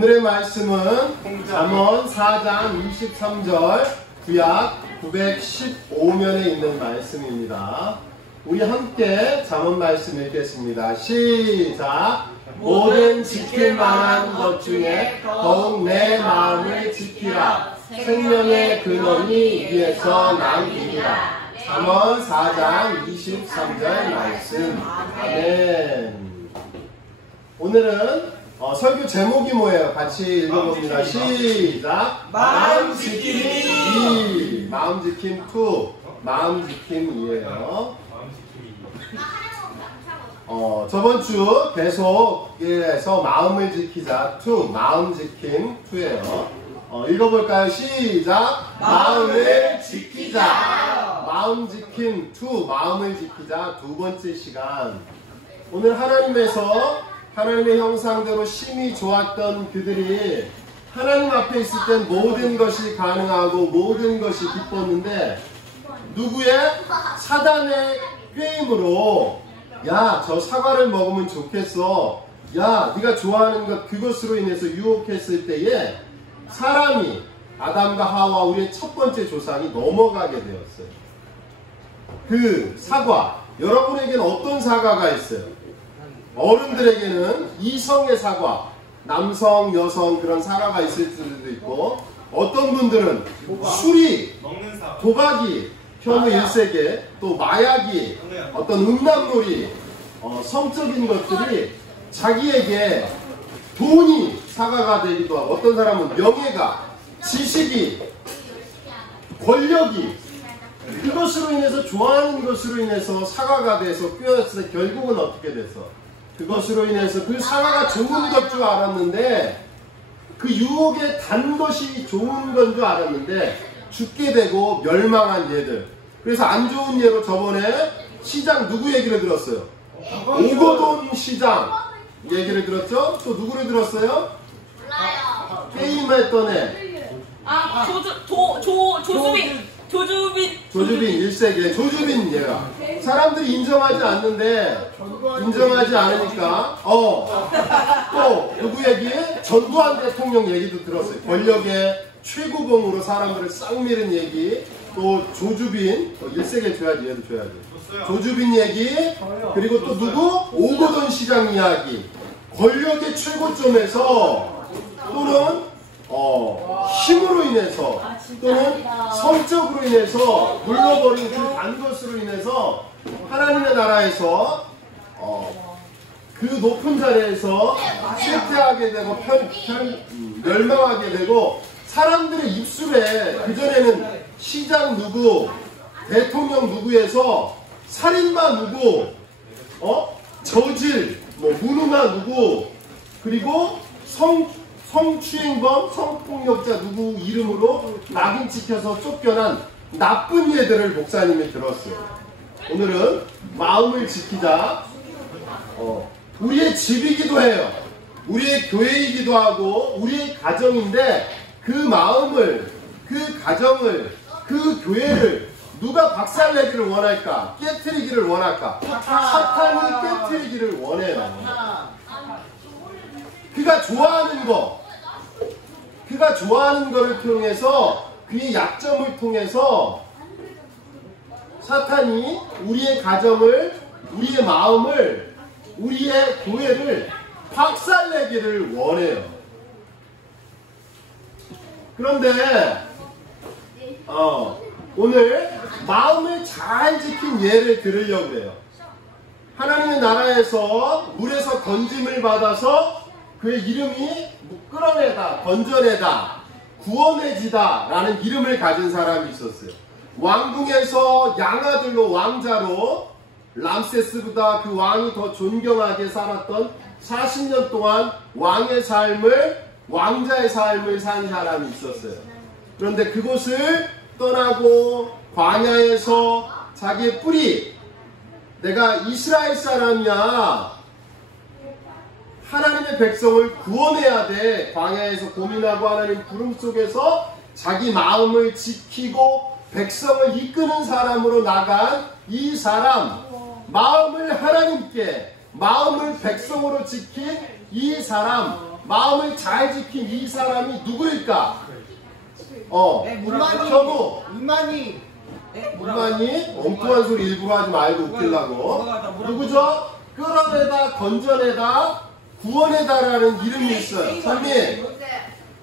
오늘의 말씀은 잠언 4장 23절 구약 915면에 있는 말씀입니다. 우리 함께 잠언 말씀 읽겠습니다. 시작! 모든 지킬 만한 것 중에 더욱 내 마음을 지키라. 생명의 근원이 위에서 남기리라. 잠언 4장 23절 말씀. 아멘. 오늘은 설교 제목이 뭐예요? 같이 읽어봅니다. 시작! 마음 지킴이 2. 마음 지킴 2. 마음 지킴 2예요. 저번 주 계속해서 마음을 지키자 2. 마음 지킴 2예요. 읽어볼까요? 시작! 마음을 지키자. 마음 지킴 2. 마음을 지키자 두 번째 시간. 오늘 하나님의 형상대로 심히 좋았던 그들이 하나님 앞에 있을 땐 모든 것이 가능하고 모든 것이 기뻤는데 누구의? 사단의 꾀임으로 야, 저 사과를 먹으면 좋겠어. 야, 네가 좋아하는 것 그것으로 인해서 유혹했을 때에 사람이 아담과 하와 우리의 첫 번째 조상이 넘어가게 되었어요. 그 사과, 여러분에게는 어떤 사과가 있어요? 어른들에게는 이성의 사과, 남성, 여성 그런 사과가 있을 수도 있고 어떤 분들은 술이, 도박이, 현우 일세계, 또 마약이, 어떤 음란물이, 성적인 것들이 자기에게 돈이 사과가 되기도 하고 어떤 사람은 명예가, 지식이, 권력이 그것으로 인해서 좋아하는 것으로 인해서 사과가 돼서 꿰었을 때 결국은 어떻게 됐어? 그것으로 인해서 그 사과가 좋은 것 줄 알았는데 그 유혹에 단 것이 좋은 건 줄 알았는데 죽게 되고 멸망한 예들. 그래서 안 좋은 예로 저번에 시장 누구 얘기를 들었어요? 오거돈 시장 얘기를 들었죠? 또 누구를 들었어요? 몰라요. 게임했던 애. 조주빈 1세기에 조주빈 얘가 사람들이 인정하지 않는데 인정하지 않으니까 또 누구 얘기? 전두환 대통령 얘기도 들었어요. 권력의 최고봉으로 사람들을 싹 밀은 얘기. 또 조주빈 1세기에 줘야지. 얘도 줘야지. 조주빈 얘기. 그리고 또 누구? 오거돈 시장 이야기. 권력의 최고점에서 또는 힘으로 인해서 또는 성적으로 인해서 물러버린 그 단 것으로 인해서 하나님의 나라에서 그 높은 자리에서 쇠퇴하게 되고 멸망하게 되고 사람들의 입술에 그전에는 시장 누구, 대통령 누구에서 살인마 누구, 저질, 무능마 누구, 그리고 성추행범, 성폭력자 누구 이름으로 낙인 찍혀서 쫓겨난 나쁜 예들을 목사님이 들었어요. 오늘은 마음을 지키자. 우리의 집이기도 해요. 우리의 교회이기도 하고 우리의 가정인데 그 마음을, 그 가정을, 그 교회를 누가 박살내기를 원할까? 깨트리기를 원할까? 사탄이 깨트리기를 원해요. 그가 좋아하는 거를 통해서 그의 약점을 통해서 사탄이 우리의 가정을, 우리의 마음을, 우리의 교회를 박살내기를 원해요. 그런데 오늘 마음을 잘 지킨 예를 들으려고 해요. 하나님의 나라에서 물에서 건짐을 받아서 그의 이름이 끌어내다, 건져내다, 구원해지다 라는 이름을 가진 사람이 있었어요. 왕궁에서 양아들로 왕자로 람세스보다 그 왕이 더 존경하게 살았던 40년 동안 왕의 삶을, 왕자의 삶을 산 사람이 있었어요. 그런데 그곳을 떠나고 광야에서 자기의 뿌리, 내가 이스라엘 사람이야, 하나님의 백성을 구원해야 돼. 광야에서 고민하고 하나님 구름 속에서 자기 마음을 지키고 백성을 이끄는 사람으로 나간 이 사람, 마음을 하나님께, 마음을 백성으로 지킨 이 사람, 마음을 잘 지킨 이 사람이 누구일까? 현우. 이만희. 이만희. 엉뚱한 소리 일부러 하지 말고 웃기려고. 누구죠? 끌어내다, 건져내다, 구원해다라는 이름이 있어요. 선미.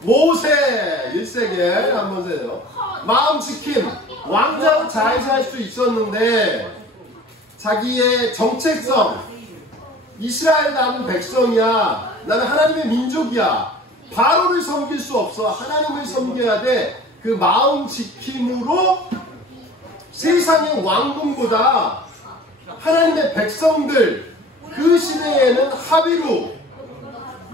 모세 1세기 한번 세요. 마음 지킴. 왕자로 잘 살 수 있었는데 자기의 정체성, 이스라엘 남은 백성이야. 나는 하나님의 민족이야. 바로를 섬길 수 없어. 하나님을 섬겨야 돼. 그 마음 지킴으로 세상의 왕궁보다 하나님의 백성들, 그 시대에는 합의로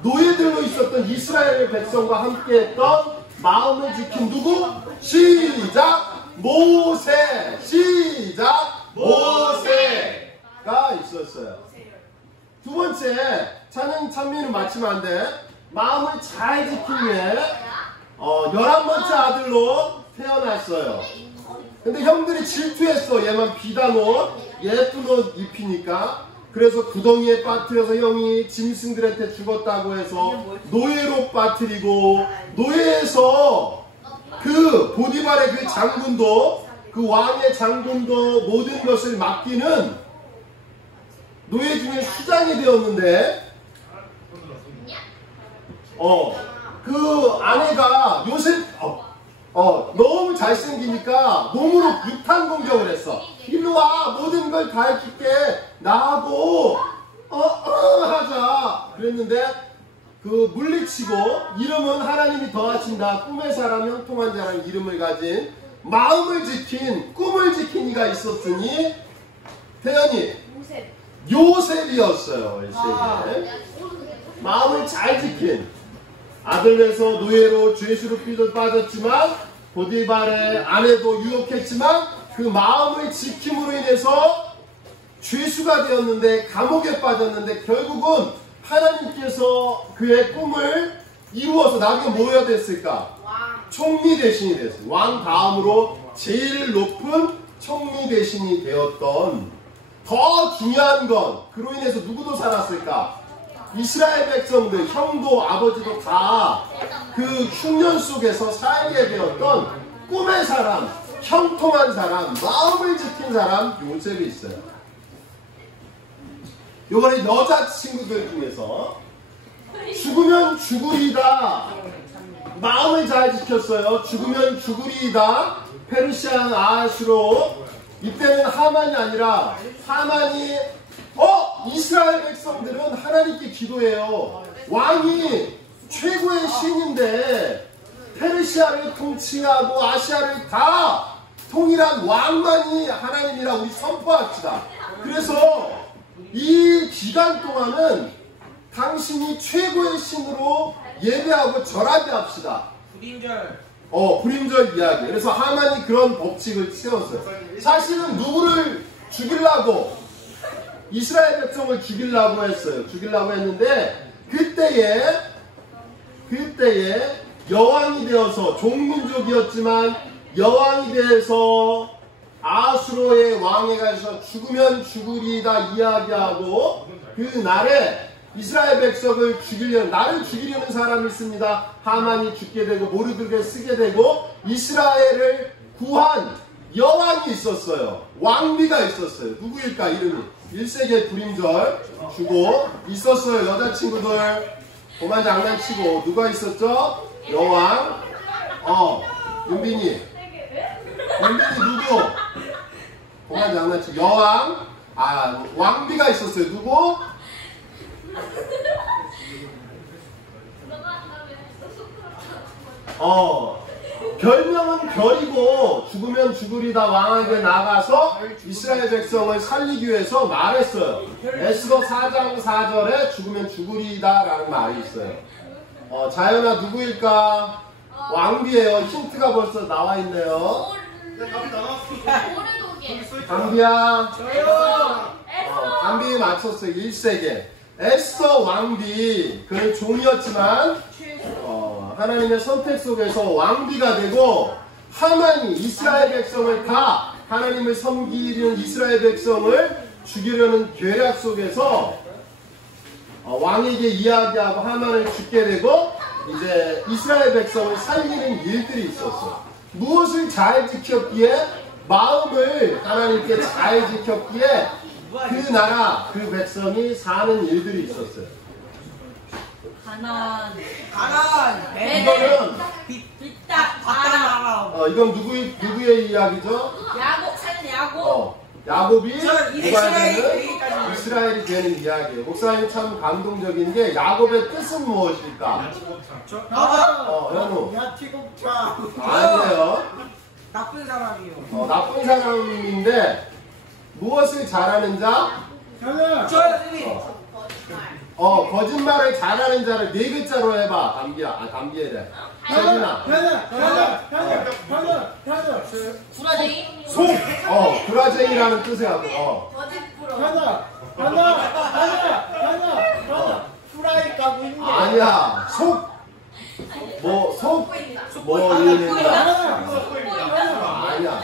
노예들로 있었던 이스라엘 백성과 함께했던 마음을 지킨 누구? 시작! 모세! 시작! 모세가 있었어요. 두 번째, 찬미는 맞히면 안 돼. 마음을 잘 지키면 11번째 아들로 태어났어요. 근데 형들이 질투했어. 얘만 비단 옷, 예쁜 옷 입히니까. 그래서 구덩이에 빠뜨려서 형이 짐승들한테 죽었다고 해서 노예로 빠뜨리고, 노예에서 그 보디발의 그 장군도, 그 왕의 장군도 모든 것을 맡기는 노예 중에 수장이 되었는데, 그 아내가 요셉, 너무 잘생기니까 몸으로 유탄 공격을 했어. 일로 와, 모든 걸 다 해줄게. 나하고 하자. 그랬는데 그 물리치고, 이름은 하나님이 더하신다. 꿈의 사람, 형통한 자라는 이름을 가진, 마음을 지킨, 꿈을 지킨 이가 있었으니 태연이 요셉이었어요. 마음을 잘 지킨 아들에서 노예로 죄수로 빠졌지만, 보디발의 아내도 유혹했지만 그 마음을 지킴으로 인해서 죄수가 되었는데, 감옥에 빠졌는데, 결국은 하나님께서 그의 꿈을 이루어서 나중에 뭐가 됐을까? 총리 대신이 됐어요. 왕 다음으로 제일 높은 총리 대신이 되었던, 더 중요한 건 그로 인해서 누구도 살았을까? 이스라엘 백성들, 형도 아버지도 다 그 흉년 속에서 살게 되었던 꿈의 사람, 형통한 사람, 마음을 지킨 사람, 요셉이 있어요. 요번에 여자친구들 중에서 죽으면 죽으리다, 마음을 잘 지켰어요. 죽으면 죽으리다. 페르시아 아수로, 이때는 하만이 아니라, 하만이 이스라엘 백성들은 하나님께 기도해요. 왕이 최고의 신인데 페르시아를 통치하고 아시아를 다 통일한 왕만이 하나님이라 우리 선포합시다. 그래서 이 기간 동안은 당신이 최고의 신으로 예배하고 절하게 합시다. 불임절 이야기. 그래서 하만이 그런 법칙을 세웠어요. 사실은 누구를 죽이려고, 이스라엘 백성을 죽이려고 했어요. 죽이려고 했는데, 그때에 여왕이 되어서, 종민족이었지만 여왕이 돼서 아수로의 왕에 가서 죽으면 죽으리다 이야기하고, 그 날에 이스라엘 백성을 죽이려는, 나를 죽이려는 사람이 있습니다. 하만이 죽게 되고 모르드게 쓰게 되고, 이스라엘을 구한 여왕이 있었어요. 왕비가 있었어요. 누구일까? 이름이 1세기의 불임절 주고 있었어요. 여자친구들 그만 장난치고. 누가 있었죠? 여왕. 윤빈이 누구? 그만 장난치고. 여왕. 왕비가 있었어요. 누구? 별명은 별이고, 죽으면 죽으리다 왕에게 나가서 이스라엘 백성을 살리기 위해서 말했어요. 에스더 4장 4절에 죽으면 죽으리다 라는 말이 있어요. 자연아 누구일까? 왕비예요. 힌트가 벌써 나와 있네요. 담비야. 담비 맞췄어요. 1세기 에스더 왕비. 그는 종이었지만 하나님의 선택 속에서 왕비가 되고, 하만이 이스라엘 백성을 다, 하나님을 섬기려는 이스라엘 백성을 죽이려는 계략 속에서 왕에게 이야기하고 하만을 죽게 되고 이제 이스라엘 백성을 살리는 일들이 있었어. 무엇을 잘 지켰기에 마음을 하나님께 잘 지켰기에 그 나라 그 백성이 사는 일들이 있었어요. 가난 이거는 빗딱 가난 이건 누구의 이야기죠? 야곱 사는 야곱 야곱이 이스라엘이 되는 이야기예요. 목사님 참 감동적인 게 야곱의 뜻은 무엇일까? 현우. 야티국자. 아니에요. 나쁜 사람이요. 나쁜 사람인데 무엇을 잘하는 자? 거짓말을 잘하는 자를 네 글자로 해봐. 담비에래. 세진아. 구라쟁이 속. 구라쟁이라는 뜻을 하고. 후라이 까고 있네. 아니야. 아니야.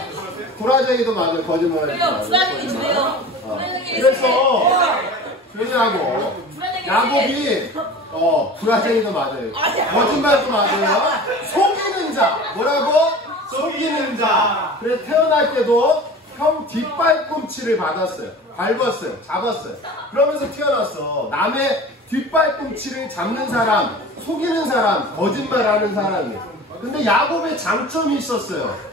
구라쟁이도 맞아. 거짓말. 그래요 구라쟁이 주래요 그래서 조용히 하고. 야곱이 구라쟁이도 맞아요. 거짓말도 맞아요. 속이는 자. 뭐라고? 속이는 자. 그래 태어날 때도 형 뒷발꿈치를 받았어요. 밟았어요. 잡았어요. 그러면서 태어났어. 남의 뒷발꿈치를 잡는 사람, 속이는 사람, 거짓말하는 사람이에요. 근데 야곱의 장점이 있었어요.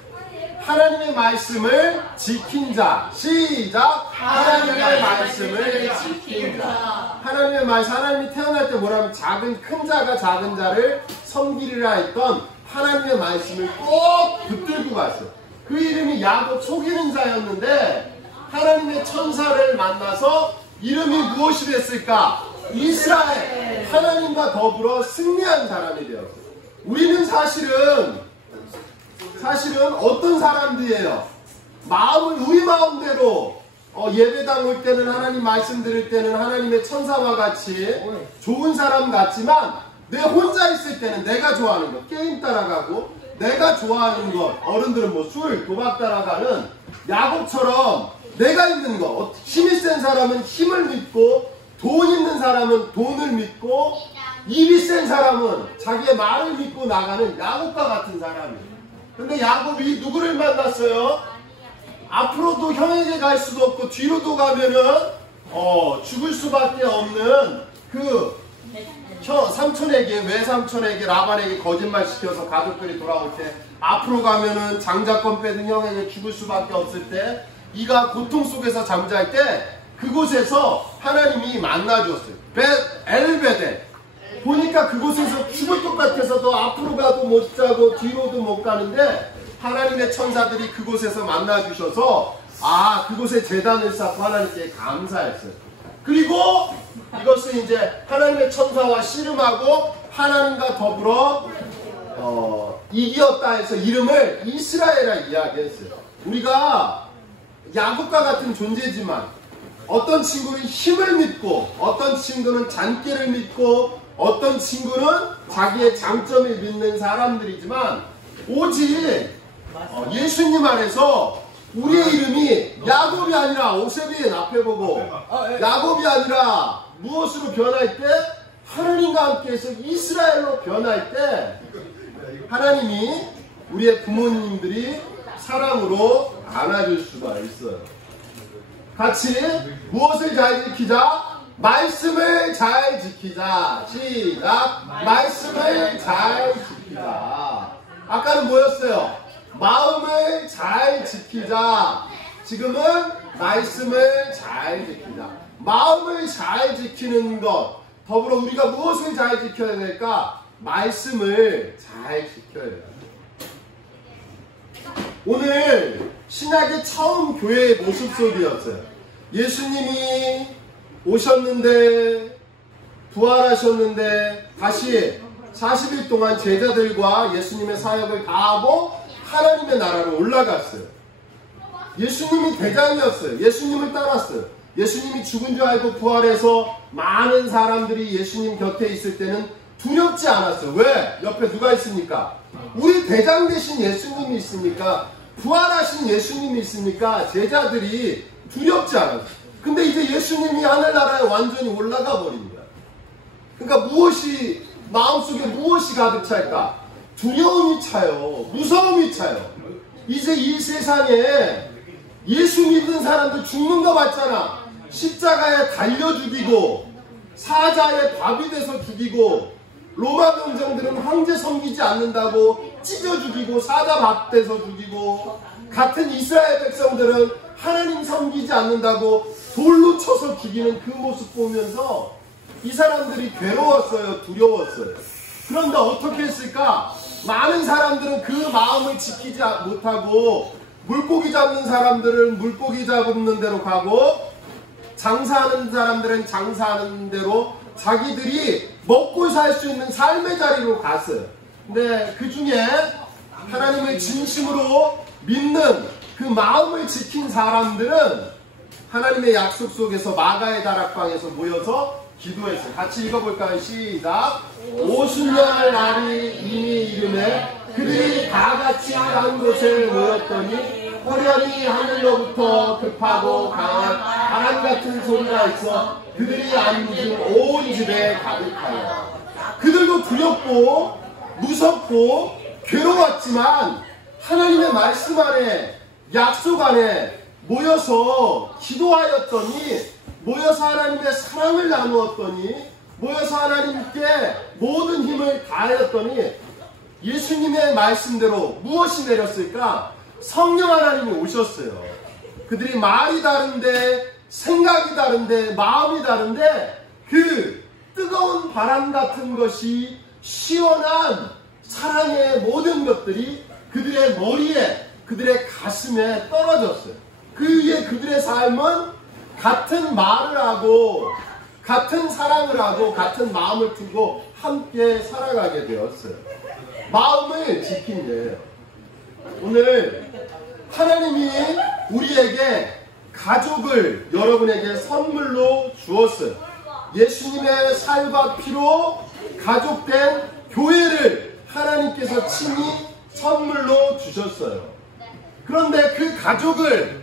하나님의 말씀을 지킨 자. 시작. 하나님의 말씀을 지킨 자. 하나님의 말씀. 하나님이 태어날 때 뭐라면 큰 자가 작은 자를 섬기리라 했던 하나님의 말씀을 꼭 붙들고 갔어요. 그 이름이 야곱 속이는 자였는데 하나님의 천사를 만나서 이름이 무엇이 됐을까? 이스라엘. 하나님과 더불어 승리한 사람이 되었어요. 우리는 사실은 어떤 사람들이에요? 마음을 우리 마음대로 예배당 올 때는 하나님 말씀 들을 때는 하나님의 천사와 같이 좋은 사람 같지만 내 혼자 있을 때는 내가 좋아하는 것 게임 따라가고 내가 좋아하는 것 어른들은 뭐 술, 도박 따라가는 야곱처럼 내가 있는 것 힘이 센 사람은 힘을 믿고 돈 있는 사람은 돈을 믿고 입이 센 사람은 자기의 말을 믿고 나가는 야곱과 같은 사람이에요. 근데 야곱이 누구를 만났어요? 앞으로도 형에게 갈 수도 없고 뒤로도 가면은 죽을 수밖에 없는 그 삼촌에게 외삼촌에게 라반에게 거짓말 시켜서 가족들이 돌아올 때 앞으로 가면은 장자권 뺏은 형에게 죽을 수밖에 없을 때 이가 고통 속에서 잠잘 때 그곳에서 하나님이 만나주었어요. 엘베데 보니까 그곳에서 죽을 것 같아서도 앞으로 가도 못 자고 뒤로도 못 가는데 하나님의 천사들이 그곳에서 만나주셔서 그곳에 제단을 쌓고 하나님께 감사했어요. 그리고 이것은 이제 하나님의 천사와 씨름하고 하나님과 더불어 이기었다 해서 이름을 이스라엘이라 이야기했어요. 우리가 야곱과 같은 존재지만 어떤 친구는 힘을 믿고 어떤 친구는 잔꾀를 믿고 어떤 친구는 자기의 장점을 믿는 사람들이지만 오직 예수님 안에서 우리의 이름이 야곱이 아니라 오세빈 앞에 보고 야곱이 아니라 무엇으로 변할 때 하나님과 함께해서 이스라엘로 변할 때 하나님이 우리의 부모님들이 사랑으로 안아줄 수가 있어요. 같이 무엇을 잘 지키자? 말씀을 잘 지키자. 시작. 말씀을 잘 지키자. 아까는 뭐였어요? 마음을 잘 지키자. 지금은 말씀을 잘 지키자. 마음을 잘 지키는 것. 더불어 우리가 무엇을 잘 지켜야 될까? 말씀을 잘 지켜야 돼요. 오늘 신약의 처음 교회의 모습 속이었어요. 예수님이 오셨는데 부활하셨는데 다시 40일 동안 제자들과 예수님의 사역을 다하고 하나님의 나라로 올라갔어요. 예수님이 대장이었어요. 예수님을 따랐어요. 예수님이 죽은 줄 알고 부활해서 많은 사람들이 예수님 곁에 있을 때는 두렵지 않았어요. 왜? 옆에 누가 있습니까? 우리 대장 되신 예수님이 있으니까 부활하신 예수님이 있으니까 제자들이 두렵지 않았어요. 근데 이제 예수님이 하늘나라에 완전히 올라가 버린 거야. 그러니까 마음속에 무엇이 가득 찰까? 두려움이 차요. 무서움이 차요. 이제 이 세상에 예수 믿는 사람들 죽는 거 봤잖아. 십자가에 달려 죽이고 사자의 밥이 돼서 죽이고 로마 병정들은 황제 섬기지 않는다고 찢어 죽이고 사자 밥 돼서 죽이고 같은 이스라엘 백성들은 하나님 섬기지 않는다고 돌로 쳐서 죽이는 그 모습 보면서 이 사람들이 괴로웠어요. 두려웠어요. 그런데 어떻게 했을까? 많은 사람들은 그 마음을 지키지 못하고 물고기 잡는 사람들은 물고기 잡는 대로 가고 장사하는 사람들은 장사하는 대로 자기들이 먹고 살 수 있는 삶의 자리로 갔어요. 근데 그 중에 하나님을 진심으로 믿는 그 마음을 지킨 사람들은 하나님의 약속 속에서 마가의 다락방에서 모여서 기도했어요. 같이 읽어볼까요? 시작. 오순절 날이 이미 이르매 그들이 다 같이 한 곳에 모였더니 호련히 하늘로부터 급하고 강한 바람 같은 소리가 있어 그들이 앉은 온 집에 가득하여. 그들도 두렵고 무섭고 괴로웠지만 하나님의 말씀 안에 약속 안에 모여서 기도하였더니 모여서 하나님의 사랑을 나누었더니 모여서 하나님께 모든 힘을 다하였더니 예수님의 말씀대로 무엇이 내렸을까? 성령 하나님이 오셨어요. 그들이 말이 다른데 생각이 다른데 마음이 다른데 그 뜨거운 바람 같은 것이 시원한 사랑의 모든 것들이 그들의 머리에 그들의 가슴에 떨어졌어요. 그 위에 그들의 삶은 같은 말을 하고 같은 사랑을 하고 같은 마음을 두고 함께 살아가게 되었어요. 마음을 지킨 예예요. 오늘 하나님이 우리에게 가족을 여러분에게 선물로 주었어요. 예수님의 살과 피로 가족된 교회를 하나님께서 친히 선물로 주셨어요. 그런데 그 가족을,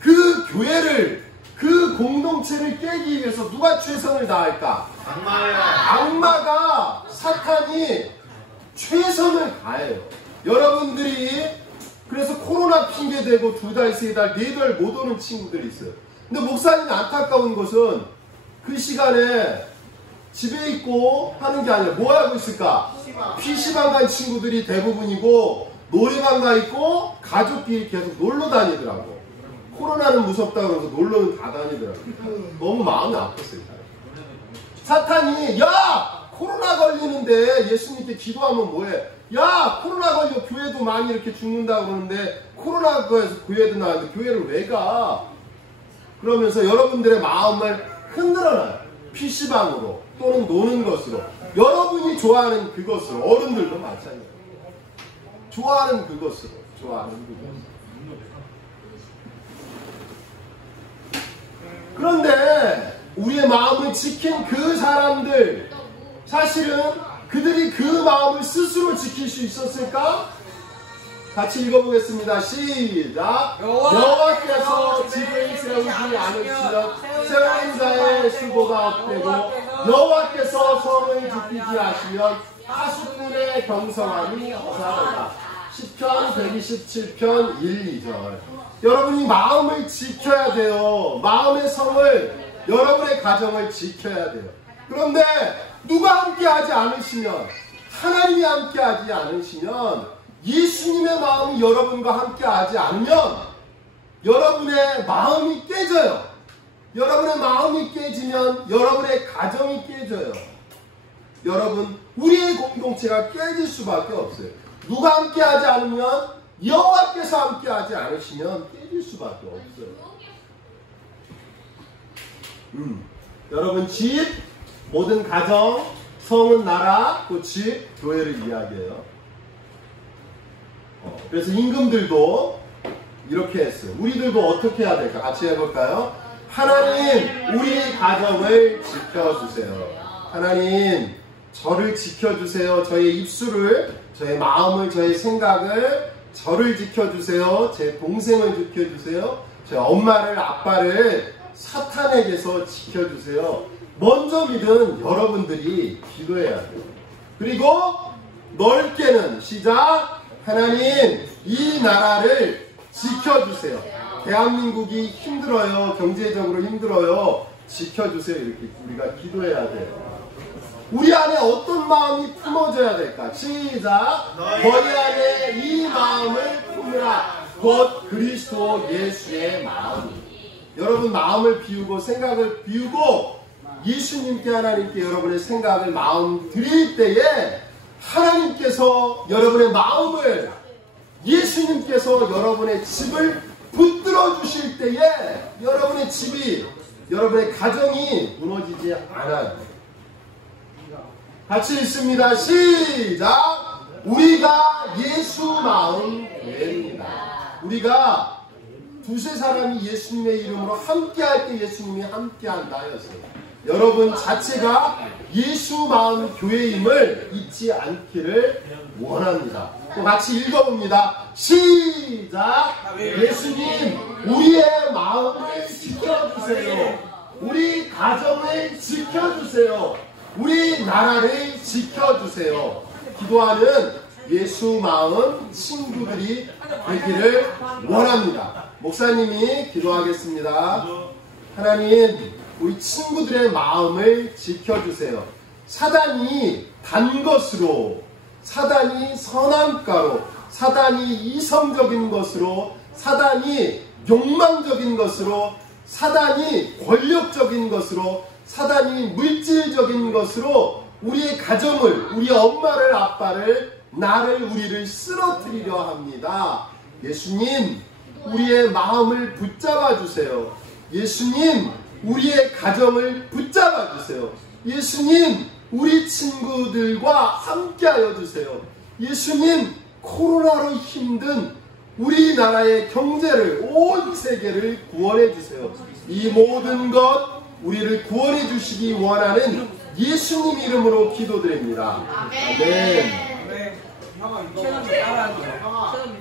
그 교회를, 그 공동체를 깨기 위해서 누가 최선을 다할까? 악마가, 사탄이 최선을 다해요. 여러분들이 그래서 코로나 핑계대고 2달, 3달, 4달 못 오는 친구들이 있어요. 근데 목사님 안타까운 것은 그 시간에 집에 있고 하는 게 아니라 뭐 하고 있을까? PC방 간 친구들이 대부분이고 노래방 가 있고 가족끼리 계속 놀러 다니더라고. 코로나는 무섭다 그러면서 놀러는 다 다니더라고. 너무 마음이 아팠어요. 사탄이 야! 코로나 걸리는데 예수님께 기도하면 뭐해? 야! 코로나 걸려 교회도 많이 이렇게 죽는다 그러는데 코로나 거에서 교회도 나왔는데 교회를 왜 가? 그러면서 여러분들의 마음을 흔들어놔요. PC방으로 또는 노는 것으로. 여러분이 좋아하는 그것으로. 어른들도 마찬가지예요. 좋아하는 그것으로. 좋아하는 그것으로. 그런데 우리의 마음을 지킨 그 사람들, 사실은 그들이 그 마음을 스스로 지킬 수 있었을까? 같이 읽어보겠습니다. 시작. 여호와께서 집을 세우지 않으시면 세우는 자의 수고가 헛되고 여호와께서 성을 지키지 하시면 하수꾼의 경성함이 허사하다. 시편 127편 1, 2절. 여러분이 마음을 지켜야 돼요. 마음의 성을, 여러분의 가정을 지켜야 돼요. 그런데 누가 함께하지 않으시면, 하나님이 함께하지 않으시면, 예수님의 마음이 여러분과 함께하지 않으면 여러분의 마음이 깨져요. 여러분의 마음이 깨지면 여러분의 가정이 깨져요. 여러분, 우리의 공동체가 깨질 수밖에 없어요. 누가 함께하지 않으면, 여호와께서 함께하지 않으시면 깨질 수밖에 없어요. 여러분, 집, 모든 가정, 성은 나라, 또 집, 교회를 이야기해요. 그래서 임금들도 이렇게 했어요. 우리들도 어떻게 해야 될까? 같이 해볼까요? 하나님, 우리 가정을 지켜주세요. 하나님, 저를 지켜주세요. 저의 입술을, 저의 마음을, 저의 생각을, 저를 지켜주세요. 제 동생을 지켜주세요. 제 엄마를, 아빠를, 사탄에게서 지켜주세요. 먼저 믿은 여러분들이 기도해야 돼요. 그리고 넓게는 시작. 하나님, 이 나라를 지켜주세요. 대한민국이 힘들어요. 경제적으로 힘들어요. 지켜주세요. 이렇게 우리가 기도해야 돼요. 우리 안에 어떤 마음이 품어져야 될까? 시작. 너희 안에 이 마음을 품으라. 곧 그리스도 예수의 마음. 여러분 마음을 비우고 생각을 비우고 예수님께 하나님께 여러분의 생각을 마음 드릴 때에 하나님께서 여러분의 마음을 예수님께서 여러분의 집을 붙들어 주실 때에 여러분의 집이 여러분의 가정이 무너지지 않아요. 같이 읽습니다. 시작. 우리가 예수 마음 교회입니다. 우리가 두세 사람이 예수님의 이름으로 함께 할 때 예수님이 함께 한다 하였어요. 여러분 자체가 예수 마음 교회임을 잊지 않기를 원합니다. 또 같이 읽어봅니다. 시작. 예수님, 우리의 마음을 지켜주세요. 우리 가정을 지켜주세요. 우리 나라를 지켜주세요. 기도하는 예수 마음 친구들이 되기를 원합니다. 목사님이 기도하겠습니다. 하나님, 우리 친구들의 마음을 지켜주세요. 사단이 단 것으로, 사단이 선함가로, 사단이 이성적인 것으로, 사단이 욕망적인 것으로, 사단이 권력적인 것으로, 사단이 물질적인 것으로 우리의 가정을, 우리 엄마를, 아빠를, 나를, 우리를 쓰러뜨리려 합니다. 예수님, 우리의 마음을 붙잡아 주세요. 예수님, 우리의 가정을 붙잡아 주세요. 예수님, 우리 친구들과 함께하여 주세요. 예수님, 코로나로 힘든 우리나라의 경제를, 온 세계를 구원해 주세요. 이 모든 것 우리를 구원해 주시기 원하는 예수님 이름으로 기도드립니다. 아멘. 네. 형아 이거 따라하세요.